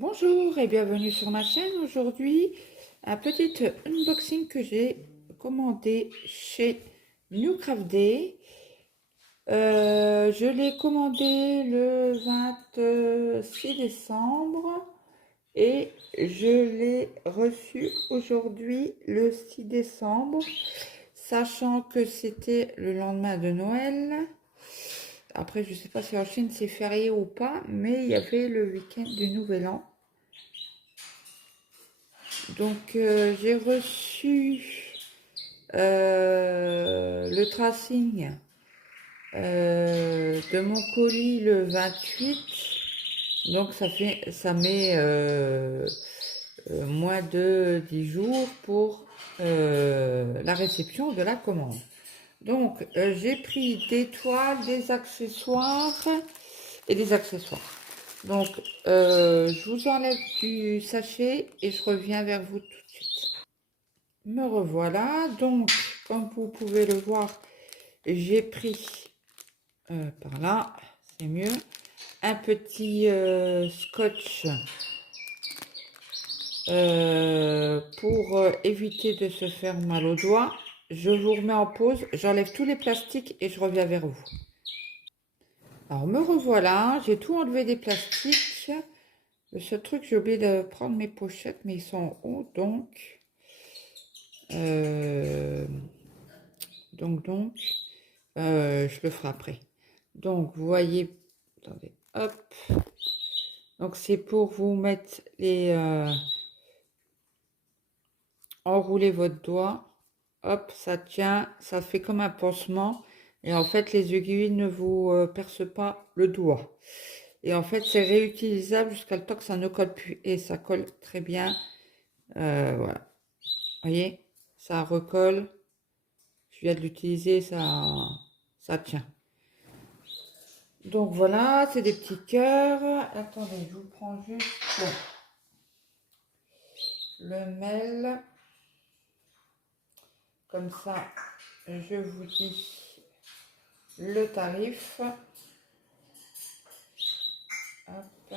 Bonjour et bienvenue sur ma chaîne. Aujourd'hui, un petit unboxing que j'ai commandé chez New Craft Day. Je l'ai commandé le 26 décembre et je l'ai reçu aujourd'hui le 6 décembre, sachant que c'était le lendemain de Noël. Après, je ne sais pas si en Chine c'est férié ou pas, mais il y avait le week-end du Nouvel An. Donc, j'ai reçu le tracing de mon colis le 28. Donc, ça met moins de 10 jours pour la réception de la commande. Donc, j'ai pris des toiles, des accessoires et des accessoires. Donc, je vous enlève du sachet et je reviens vers vous tout de suite. Me revoilà. Donc, comme vous pouvez le voir, j'ai pris par là, c'est mieux, un petit scotch pour éviter de se faire mal aux doigts. Je vous remets en pause, j'enlève tous les plastiques et je reviens vers vous. Alors, me revoilà, j'ai tout enlevé des plastiques. Le seul truc, j'ai oublié de prendre mes pochettes, mais ils sont en haut, donc, je le ferai après. Donc, vous voyez, attendez, hop. Donc, c'est pour vous mettre les, enrouler votre doigt. Hop, ça tient, ça fait comme un pansement. Et en fait, les aiguilles ne vous percent pas le doigt. Et en fait, c'est réutilisable jusqu'à le temps que ça ne colle plus. Et ça colle très bien. Voilà. Voyez, ça recolle. Je viens de l'utiliser, ça tient. Donc voilà, c'est des petits cœurs. Attendez, je vous prends juste le mail. Comme ça, je vous dis le tarif. Hop.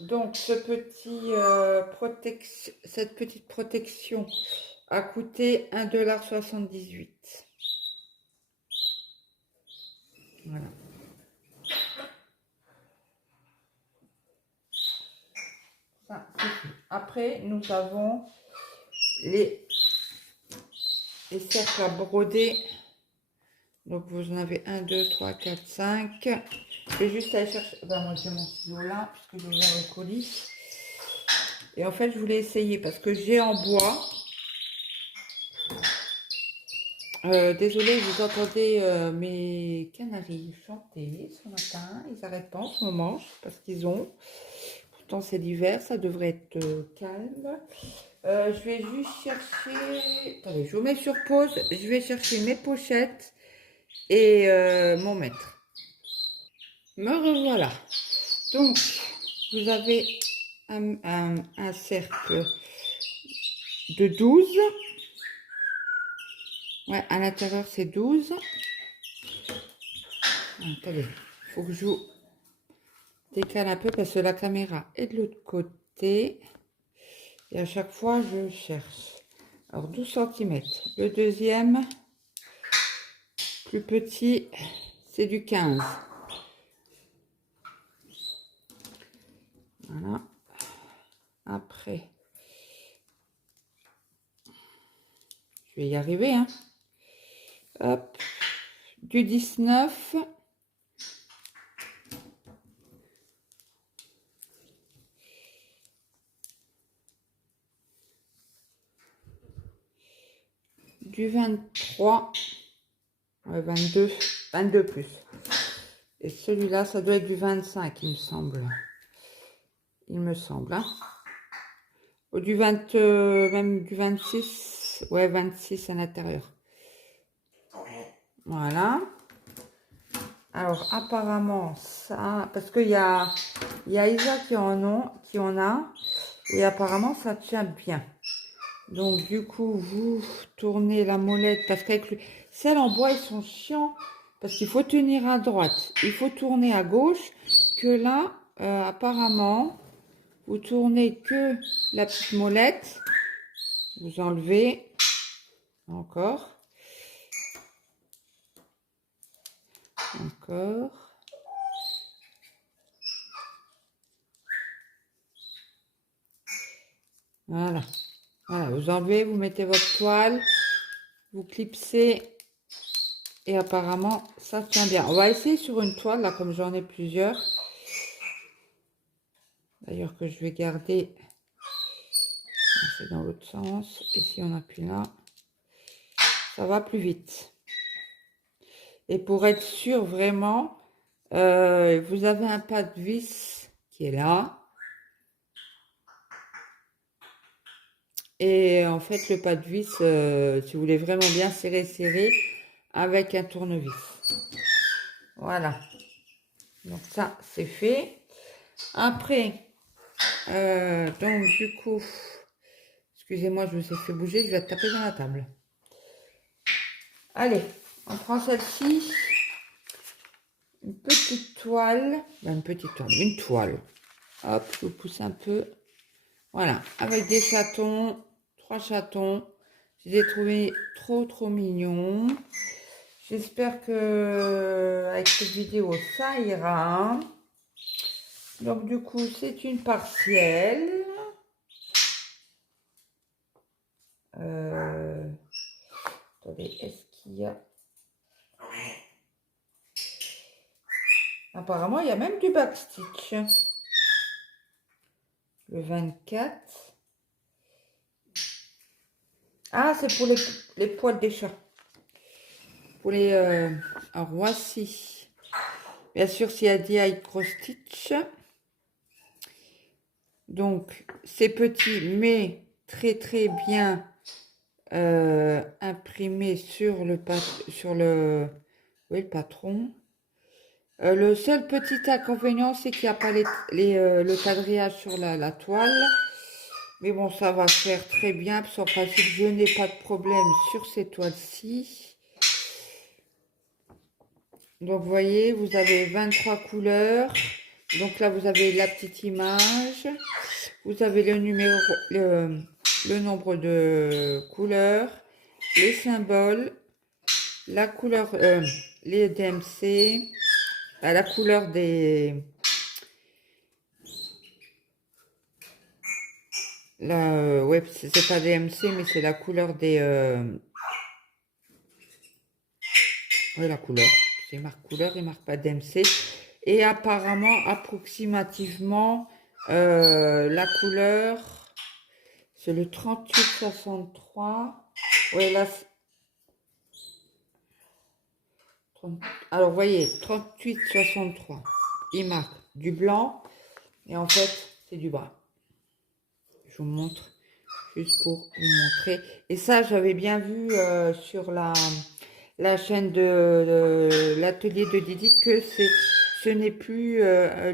Donc, cette petite protection a coûté 1,78 $. Voilà. Ça, c'est tout. Après, nous avons les cercles à broder. Donc, vous en avez 1, 2, 3, 4, 5. Je vais juste aller chercher. Ben, moi, j'ai mon ciseau là, puisque j'ai ouvert le colis. Et en fait, je voulais essayer parce que j'ai en bois. Désolée, vous entendez mes canaris chanter ce matin. Ils n'arrêtent pas en ce moment, je sais pas ce qu'ils ont. Pourtant, c'est l'hiver, ça devrait être calme. Je vais juste chercher... Attendez, je vous mets sur pause. Je vais chercher mes pochettes et mon maître. Me revoilà. Donc, vous avez un cercle de 12. Ouais, à l'intérieur, c'est 12. Attendez, il faut que je vous décale un peu parce que la caméra est de l'autre côté. Et à chaque fois, je cherche. Alors, 12 cm. Le deuxième, plus petit, c'est du 15. Voilà. Après, je vais y arriver, hein. Hop. Du 19. Du 23. Ouais, 22 plus. Et celui-là, ça doit être du 25, il me semble. Il me semble, hein. Ou du 20, même du 26. Ouais, 26 à l'intérieur. Voilà. Alors, apparemment, ça... Parce qu'il y a Isa qui en a. Et apparemment, ça tient bien. Donc, du coup, vous tournez la molette parce qu'avec celles en bois, ils sont chiants parce qu'il faut tenir à droite. Il faut tourner à gauche. Que là, apparemment, vous tournez que la petite molette. Vous enlevez encore. Encore. Voilà. Voilà, vous enlevez, vous mettez votre toile, vous clipsez et apparemment ça tient bien. On va essayer sur une toile là comme j'en ai plusieurs. D'ailleurs que je vais garder, c'est dans l'autre sens. Et si on appuie là, ça va plus vite. Et pour être sûr vraiment, vous avez un pas de vis qui est là. Et en fait le pas de vis, si vous voulez vraiment bien serrer avec un tournevis. Voilà. Donc ça c'est fait. Après, donc du coup, excusez-moi, je me suis fait bouger, je vais taper dans la table. Allez, on prend celle-ci, une petite toile, une toile. Hop, je vous pousse un peu. Voilà, avec des chatons, 3 chatons. Je les ai trouvés trop mignons. J'espère que avec cette vidéo, ça ira. Donc du coup, c'est une partielle. Attendez, est-ce qu'il y a... Apparemment, il y a même du backstitch. Le 24. Ah, c'est pour les poils des chats. Pour les Roissy. Bien sûr, s'il y a DI cross stitch. Donc, c'est petit, mais très bien imprimé sur le patron. Le seul petit inconvénient, c'est qu'il n'y a pas le quadrillage sur la toile. Mais bon, ça va se faire très bien. Parce qu'en principe, je n'ai pas de problème sur ces toiles-ci. Donc, vous voyez, vous avez 23 couleurs. Donc là, vous avez la petite image. Vous avez le numéro, le nombre de couleurs, les symboles, la couleur, les DMC, la couleur des... ouais, c'est pas DMC, mais c'est la couleur des... ouais, la couleur. C'est marque couleur, il marque pas DMC. Et apparemment, approximativement, la couleur, c'est le 3863. Ouais, là... Alors, vous voyez, 3863. Il marque du blanc. Et en fait, c'est du bras. Je vous montre juste pour vous montrer. Et ça, j'avais bien vu sur la chaîne de l'atelier de Didit que ce n'est plus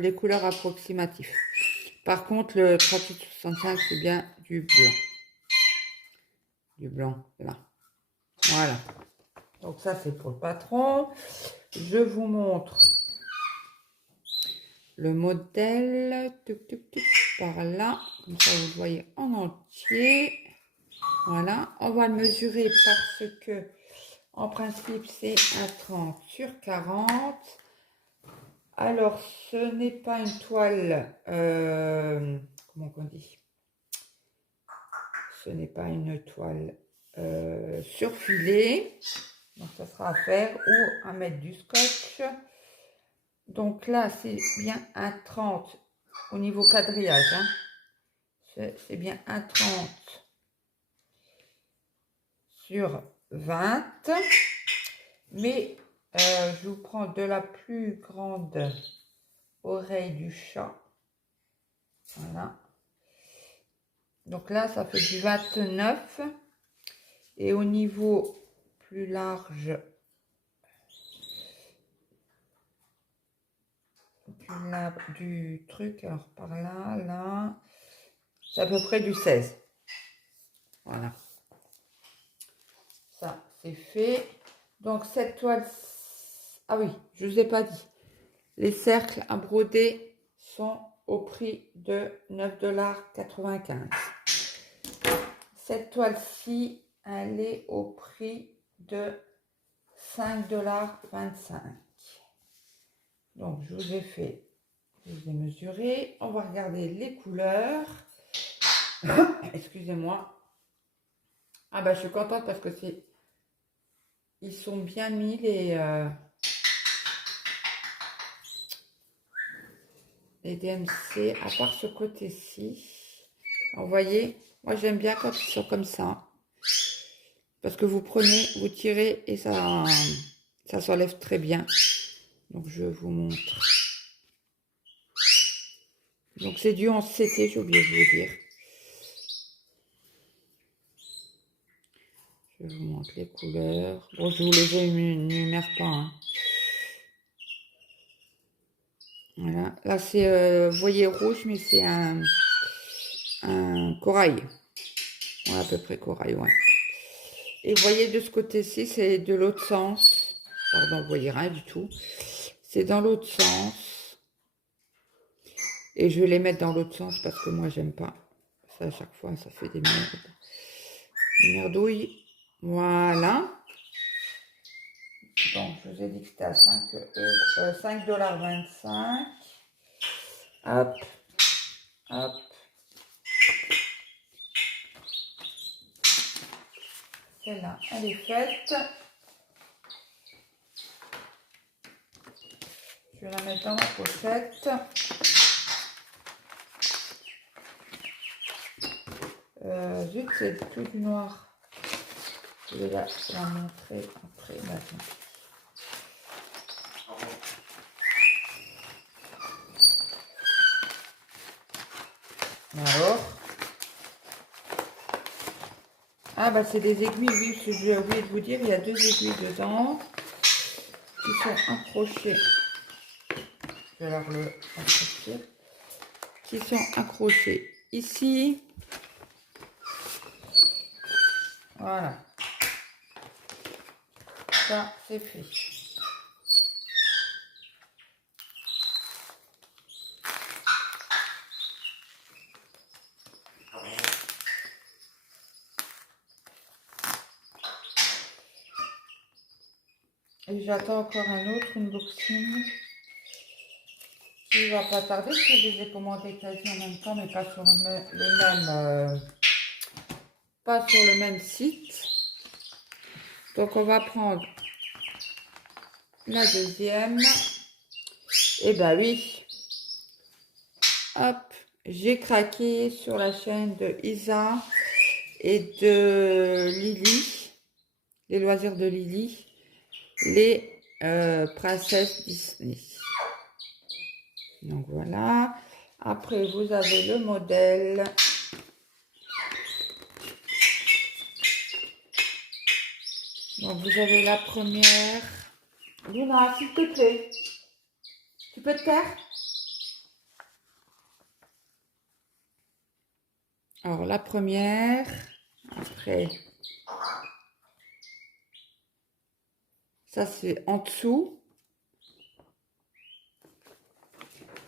les couleurs approximatives. Par contre, le 3865, c'est bien du blanc. Du blanc, là. Voilà. Donc ça, c'est pour le patron. Je vous montre le modèle. Par là. Comme ça, vous le voyez en entier. Voilà, on va le mesurer parce que, en principe, c'est un 30 sur 40. Alors, ce n'est pas une toile, comment on dit? Ce n'est pas une toile surfilée. Donc, ça sera à faire ou à mettre du scotch. Donc là, c'est bien un 30 au niveau quadrillage. Hein. C'est bien un 30 sur 20. Mais je vous prends de la plus grande oreille du chat. Voilà. Donc là, ça fait du 29. Et au niveau plus large, du truc, alors par là, là, c'est à peu près du 16. Voilà. Ça, c'est fait. Donc, cette toile... Ah oui, je ne vous ai pas dit. Les cercles à broder sont au prix de 9,95 $. Cette toile-ci, elle est au prix de 5,25 $. Donc, je vous ai fait, je vous ai mesuré. On va regarder les couleurs. Excusez-moi. Ah bah, je suis contente parce que c'est... Ils sont bien mis les DMC, à part ce côté-ci. Vous voyez, moi j'aime bien quand ils sont comme ça. Parce que vous prenez, vous tirez et ça s'enlève très bien. Donc je vous montre. Donc c'est du 11 CT, j'ai oublié de vous dire. Je vous montre les couleurs. Bon, je vous les énumère pas. Hein. Voilà. Là c'est, vous voyez rouge, mais c'est un corail. Ouais, à peu près corail, ouais. Et vous voyez de ce côté-ci, c'est de l'autre sens. Pardon, vous voyez rien du tout. C'est dans l'autre sens. Et je vais les mettre dans l'autre sens parce que moi, j'aime pas. Ça, à chaque fois, ça fait des merdes. Des merdouilles. Voilà. Donc, je vous ai dit que c'était à 5,25 $. Hop. Hop. Celle-là, elle est faite. Je vais la mettre dans ma pochette. Zut, c'est tout du noir. Je vais la montrer après. Maintenant. Alors. Ah bah c'est des aiguilles, oui, j'ai oublié de vous dire, il y a 2 aiguilles dedans qui sont accrochées. Je vais leur le accrocher. Qui sont accrochées ici. Voilà. Ça, c'est fait. Et j'attends encore un autre unboxing qui va pas tarder, parce que je les ai commandés quasi en même temps, mais pas sur pas sur le même site. Donc on va prendre la deuxième. Et bah oui. Hop, j'ai craqué sur la chaîne de Isa et de Lily, les loisirs de Lily, les princesses Disney. Donc voilà. Après, vous avez le modèle. Donc vous avez la première. Luna, s'il te plaît, tu peux te taire? Alors la première, après, ça c'est en dessous.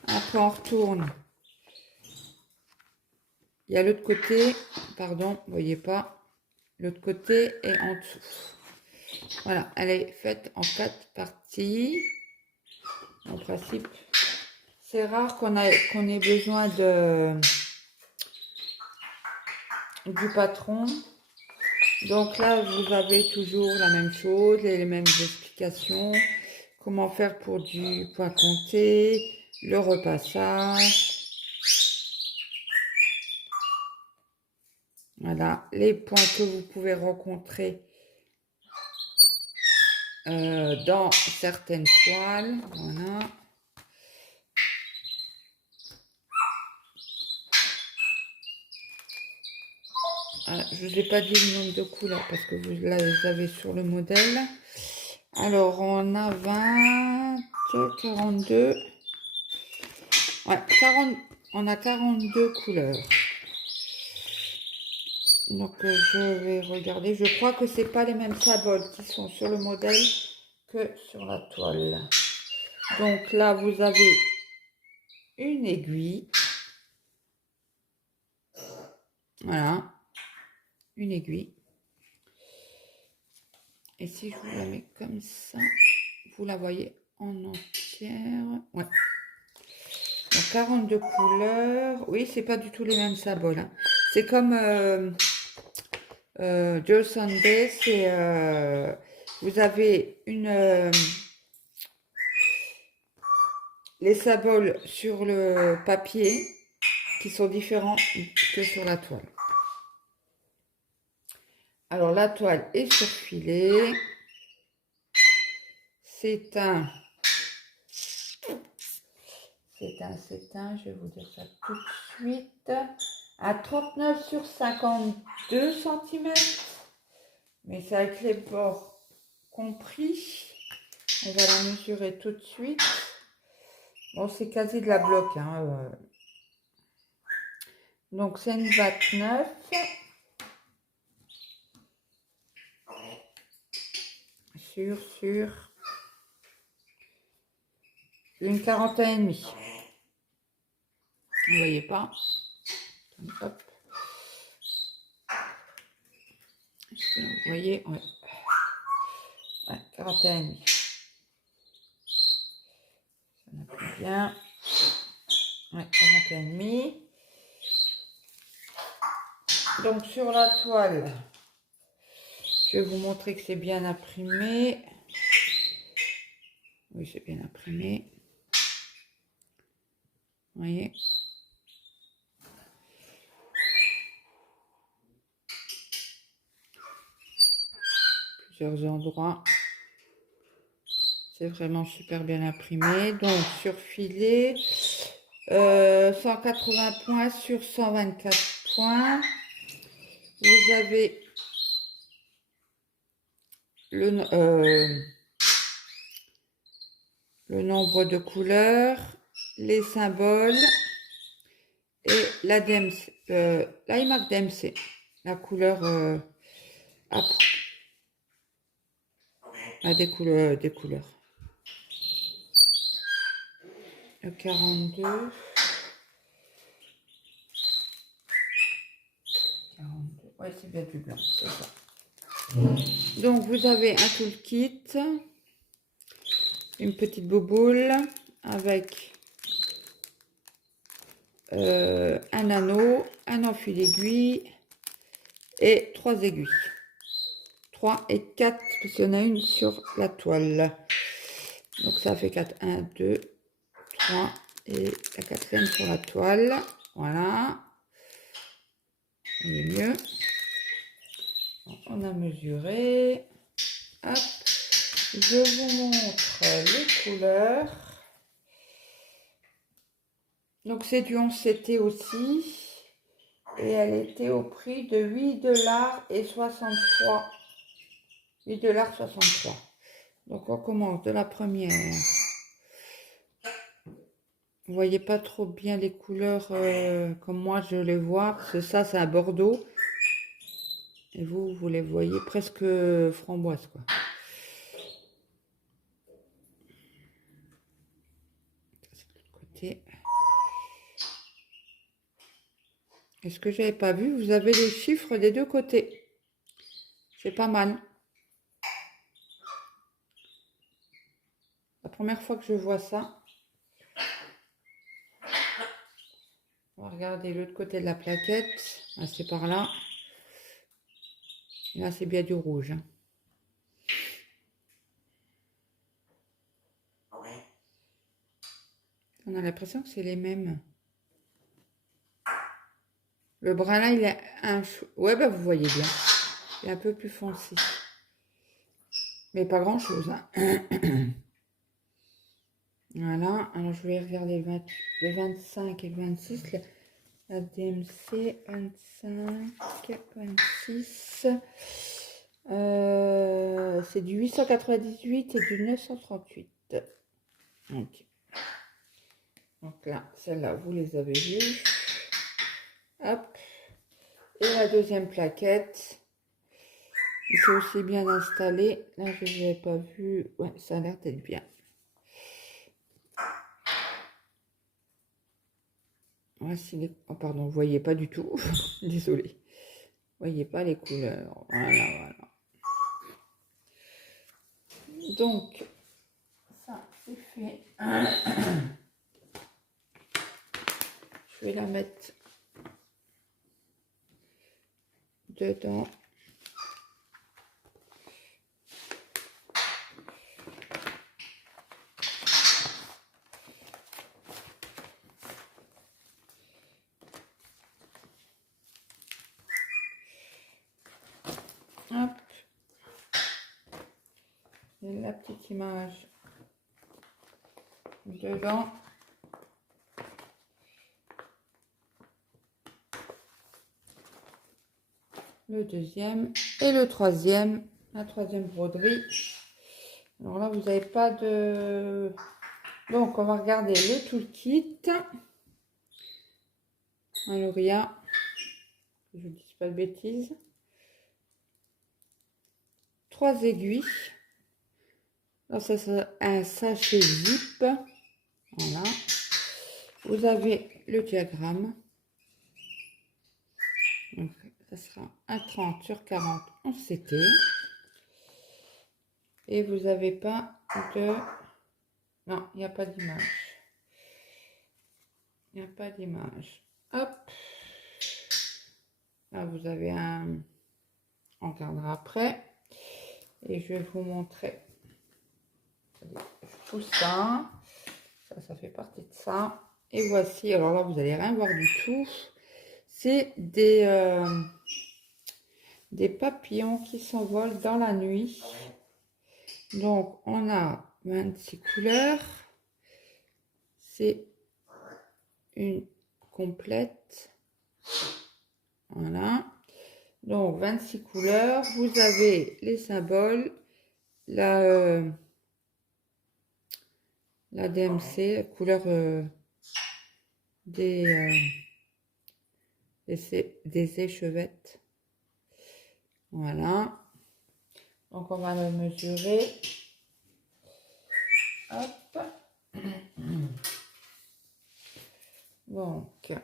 Après on retourne. Il y a l'autre côté, pardon, vous voyez pas, l'autre côté est en dessous. Voilà, elle est faite en 4 parties. En principe, c'est rare qu'on ait besoin du patron. Donc là, vous avez toujours la même chose, les mêmes explications. Comment faire pour du point compté, le repassage. Voilà, les points que vous pouvez rencontrer dans certaines toiles. Voilà. Je ne vous ai pas dit le nombre de couleurs parce que vous les avez sur le modèle. Alors, on a 20, 42. Ouais, 40, on a 42 couleurs. Donc, je vais regarder. Je crois que c'est pas les mêmes symboles qui sont sur le modèle que sur la toile. Donc là, vous avez une aiguille. Voilà. Une aiguille. Et si je vous la mets comme ça, vous la voyez en entière. Ouais. Donc 42 couleurs. Oui, c'est pas du tout les mêmes symboles. Hein. C'est comme Joe Sunday. C'est vous avez les symboles sur le papier qui sont différents que sur la toile. Alors la toile est surfilée. C'est un, je vais vous dire ça tout de suite, à 39 sur 52 cm. Mais c'est avec les bords compris. On va la mesurer tout de suite. Bon, c'est quasi de la bloc. Hein. Donc c'est une 29. Sur une 41,5. Vous voyez pas? Hop. Est-ce que vous voyez? Ouais. Ouais, 41,5. Ça n'a plus bien. Ouais, 41,5. Donc sur la toile, je vais vous montrer que c'est bien imprimé. Oui, c'est bien imprimé. Vous voyez? Plusieurs endroits. C'est vraiment super bien imprimé. Donc surfilé. 180 points sur 124 points. Vous avez le nombre de couleurs, les symboles et la DMC. Là, il marque DMC, la couleur des couleurs. Le 42. 42. Ouais, c'est bien du blanc, c'est ça. Donc, vous avez un toolkit, une petite bouboule avec un anneau, un enfil d'aiguille et 3 aiguilles. 3 et 4, parce qu'il y en a une sur la toile. Donc ça fait 4, 1, 2, 3 et la quatrième sur la toile. Voilà. Il est mieux. Donc, on a mesuré. Hop. Je vous montre les couleurs. Donc c'est du 11 CT aussi. Et elle était au prix de 8,63 $. 8,63 $. Donc on commence de la première. Vous voyez pas trop bien les couleurs comme moi je les vois. Parce que ça c'est un bordeaux. Et vous les voyez presque framboise quoi. Côté. Et ce que j'avais pas vu, vous avez les chiffres des deux côtés. C'est pas mal. La première fois que je vois ça. On va regarder l'autre côté de la plaquette. Ah, c'est par là. Là, c'est bien du rouge. Hein. On a l'impression que c'est les mêmes. Le brun là, il est un... Ouais, bah vous voyez bien. Il est un peu plus foncé. Mais pas grand chose. Hein. Voilà. Alors, je vais regarder le 25 et le 26. La DMC 25, 26. C'est du 898 et du 938. Ok. Donc là, celle-là, vous les avez vues. Hop. Et la deuxième plaquette, il s'est aussi bien installé. Là, je ne l'avais pas vu. Ouais, ça a l'air d'être bien. Voici les... Oh, pardon, vous voyez pas du tout. Désolée. Vous voyez pas les couleurs. Voilà. Donc, ça, c'est fait. Je vais la mettre dedans. Hop. Et la petite image dedans. Le deuxième et le troisième. La troisième broderie. Alors là, vous n'avez pas de... Donc, on va regarder le toolkit. Alors, il y a... Je ne dis pas de bêtises. 3 aiguilles. Là, ça c'est un sachet zip. Voilà. Vous avez le diagramme. Donc, ça sera un 30 sur 40 en CT. Et vous n'avez pas de... Non, il n'y a pas d'image. Il n'y a pas d'image. Hop. Là, vous avez un... On regardera après. Et je vais vous montrer. Tout ça. Ça fait partie de ça. Et voici. Alors là, vous n'allez rien voir du tout. C'est des papillons qui s'envolent dans la nuit. Donc, on a 26 couleurs. C'est une complète. Voilà. Donc, 26 couleurs. Vous avez les symboles, la DMC, la couleur des échevettes. Voilà. Donc, on va le mesurer. Hop. Donc, est-ce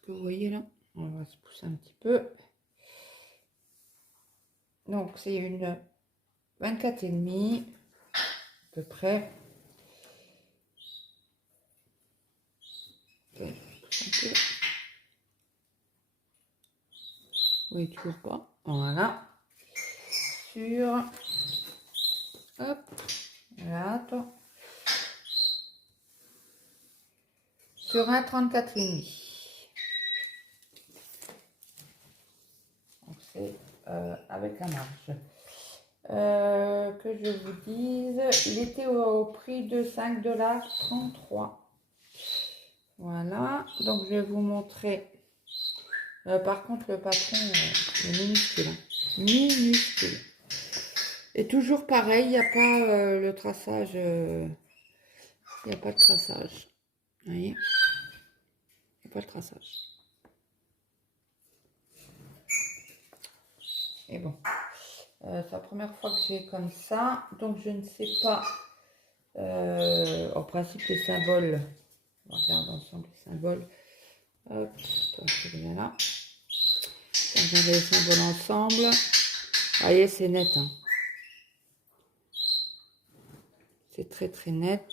que vous voyez là? On va se pousser un petit peu. Donc, c'est une 24,5 à peu près. Oui, toujours pas. Voilà. Sur... Hop. Là, attends. Sur un 34,5. Donc, c'est avec la marge. Que je vous dise, il était au prix de 5,33 $. Voilà, donc je vais vous montrer. Par contre, le patron est minuscule. Minuscule. Et toujours pareil, il n'y a pas le traçage. Il n'y a pas de traçage. Vous voyez? Il n'y a pas de traçage. Et bon. C'est la première fois que j'ai comme ça. Donc, je ne sais pas. En principe, les symboles. On regarde ensemble les symboles. Hop, toi, c'est bien là. On regarde les symboles ensemble. Vous voyez, c'est net. Hein. C'est très très net.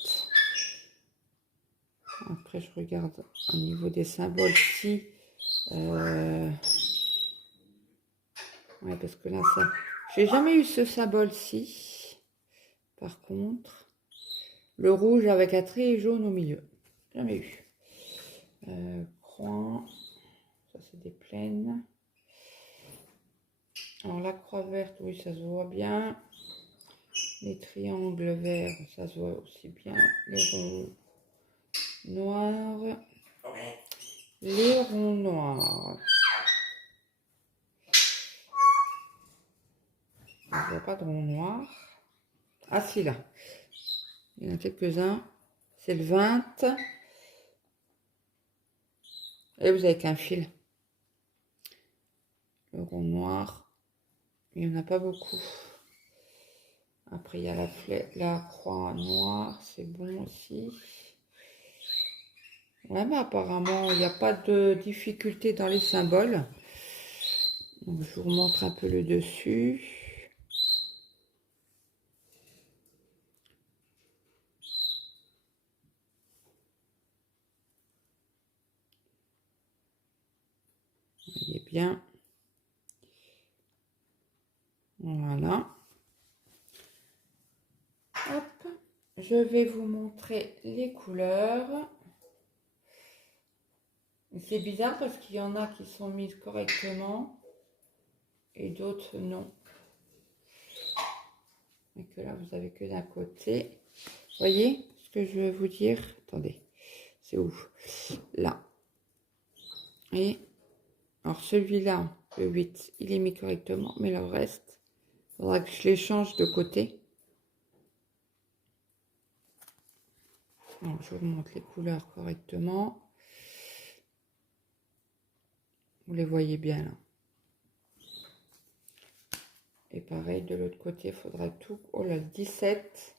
Après, je regarde au niveau des symboles si. Ouais, parce que là, ça. J'ai jamais eu ce symbole-ci. Par contre, le rouge avec un trait jaune au milieu. Jamais eu. Croix. Ça, c'est des plaines. Alors, la croix verte, oui, ça se voit bien. Les triangles verts, ça se voit aussi bien. Les ronds noirs. Les ronds noirs. Je ne vois pas de ronds noirs. Ah, si, là. Il y en a quelques-uns. C'est le 20. Et vous avez qu'un fil. Le rond noir, il n'y en a pas beaucoup. Après, il y a la croix noire, c'est bon aussi. Ouais, mais apparemment, il n'y a pas de difficulté dans les symboles. Donc, je vous remontre un peu le dessus. Vous voyez bien. Voilà. Hop. Je vais vous montrer les couleurs. C'est bizarre parce qu'il y en a qui sont mises correctement et d'autres non. Et que là, vous avez que d'un côté. Voyez ce que je veux vous dire? Attendez, c'est où? Là. Et alors celui-là, le 8, il est mis correctement, mais le reste, il faudra que je les change de côté. Alors, je vous montre les couleurs correctement. Vous les voyez bien là. Et pareil, de l'autre côté, il faudra tout. Oh là, 17.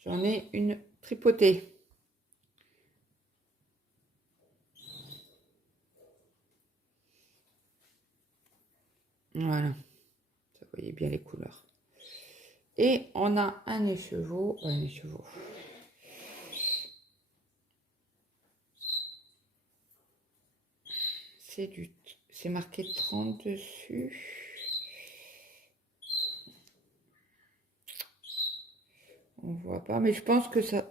J'en ai une tripotée. Voilà. Vous voyez bien les couleurs. Et on a un écheveau. C'est marqué 30 dessus. On voit pas, mais je pense que ça...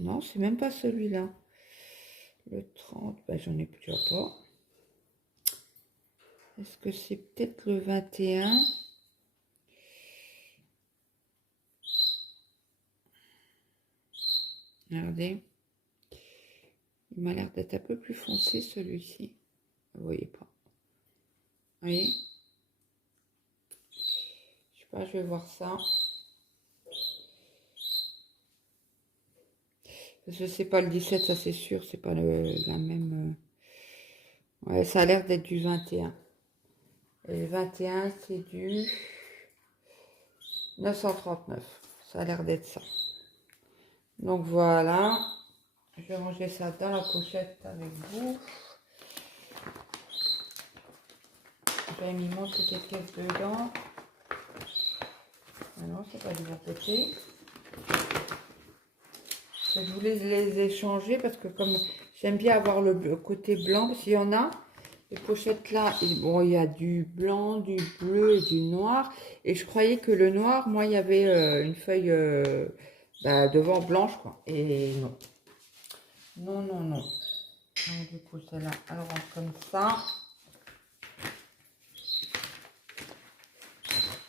Non, c'est même pas celui-là. Le 30, ben j'en ai déjà pas. Est-ce que c'est peut-être le 21? Regardez. Il m'a l'air d'être un peu plus foncé celui-ci. Vous voyez pas. Vous voyez? Je sais pas, je vais voir ça. Parce que c'est pas le 17, ça c'est sûr, c'est pas la même... Ouais, ça a l'air d'être du 21. Et le 21, c'est du 939. Ça a l'air d'être ça. Donc voilà. Je vais ranger ça dans la pochette avec vous. J'avais mis mon ticket de caisse dedans. Ah non, c'est pas du bon côté. Je voulais les échanger parce que comme j'aime bien avoir le côté blanc, parce qu'il y en a, les pochettes là, bon, il y a du blanc, du bleu et du noir. Et je croyais que le noir, moi, il y avait une feuille devant blanche, quoi. Et non. Non, non, non. Donc, du coup, celle-là, elle rentre comme ça.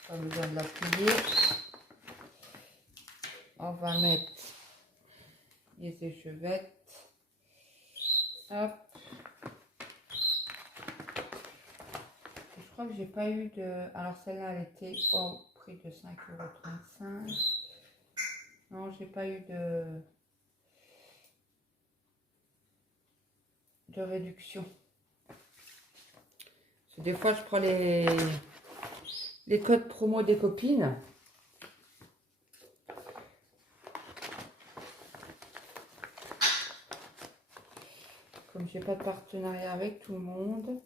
Pas besoin de l'appuyer. On va mettre les échevettes. Hop. Je crois que j'ai pas eu de... Alors celle-là, elle était au prix de 5,35 €. Non, j'ai pas eu de réduction. Parce que des fois, je prends les codes promo des copines. Comme j'ai pas de partenariat avec tout le monde.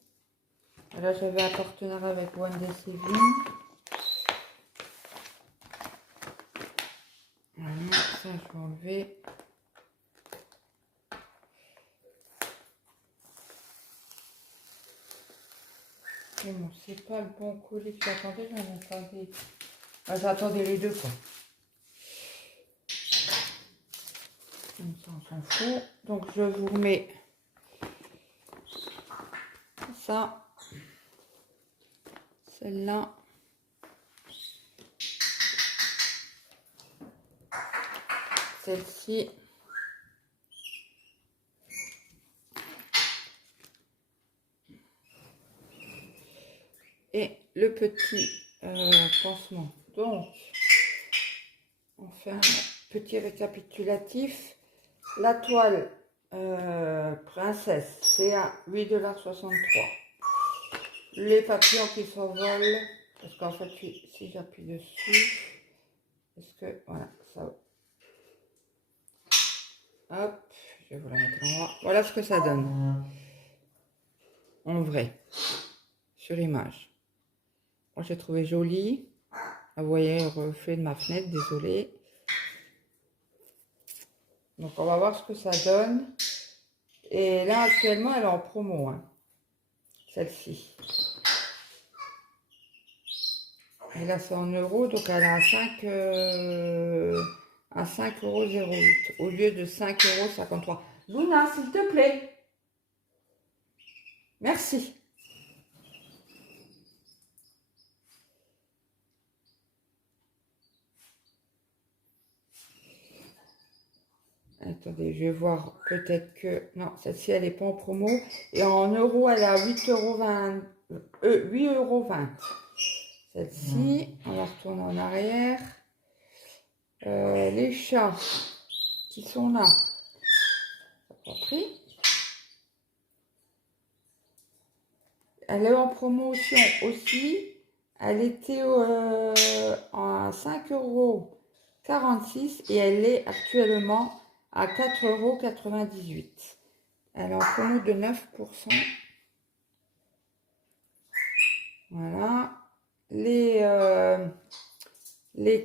Là, j'avais un partenariat avec One Day Saving. Voilà, ça, je vais enlever. Mais bon, c'est pas le bon colis que j'attendais, j'attendais les deux, quoi. Comme ça, on s'en fout. Donc, je vous remets ça. Celle-là. Celle-ci. Et le petit pansement. Donc, on fait un petit récapitulatif. La toile Princesse, c'est à 8,63 $. Les papillons qui s'envolent, parce qu'en fait, si j'appuie dessus, est-ce que, voilà, ça, hop, je vais vous la mettre en bas. Voilà ce que ça donne, en vrai, sur image. Moi, j'ai trouvé joli. Vous voyez le reflet de ma fenêtre, désolé. Donc, on va voir ce que ça donne. Et là, actuellement, elle est en promo, hein, celle-ci. Et là, c'est en euros, donc elle est à 5,08 € au lieu de 5,53 €. Luna, s'il te plaît. Merci. Attendez, je vais voir. Peut-être que... Non, celle-ci, elle n'est pas en promo. Et en euros, elle est à 8,20 €. 8,20 €. Celle-ci, on va retourner en arrière. Les chats qui sont là, ça n'a pas pris. Elle est en promotion aussi. Elle était à 5,46 € et elle est actuellement à 4,98 €. Elle est en promo de 9%. Voilà. Les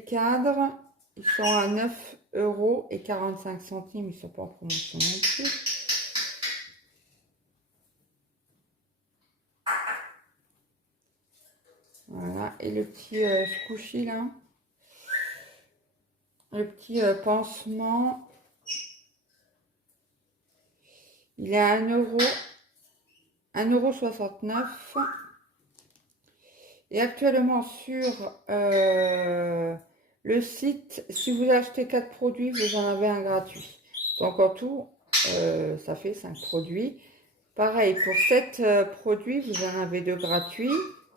cadres, ils sont à 9,45 €. Ils ne sont pas en promotion non plus. Voilà. Et le petit squishy là. Le petit pansement. Il est à 1,69 €. Et actuellement sur le site, si vous achetez 4 produits, vous en avez un gratuit. Donc en tout, ça fait 5 produits. Pareil, pour 7 produits, vous en avez 2 gratuits.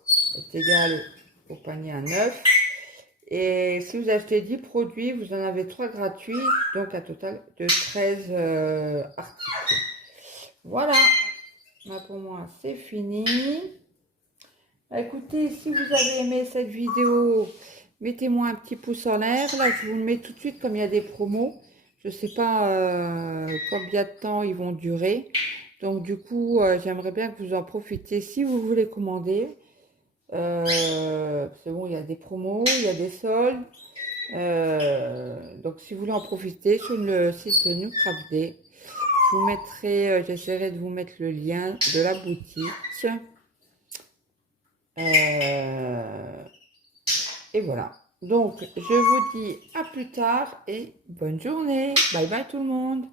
C'est égal au panier à 9. Et si vous achetez 10 produits, vous en avez 3 gratuits. Donc un total de 13 articles. Voilà. Là, pour moi, c'est fini. Écoutez, si vous avez aimé cette vidéo, mettez-moi un petit pouce en l'air. Là, je vous le mets tout de suite comme il y a des promos. Je ne sais pas combien de temps ils vont durer. Donc, du coup, j'aimerais bien que vous en profitiez si vous voulez commander. C'est bon, il y a des promos, il y a des soldes. Donc, si vous voulez en profiter sur le site New Craft Day, je vous mettrai, j'essaierai de vous mettre le lien de la boutique. Et voilà. Donc, je vous dis à plus tard et bonne journée. Bye bye tout le monde.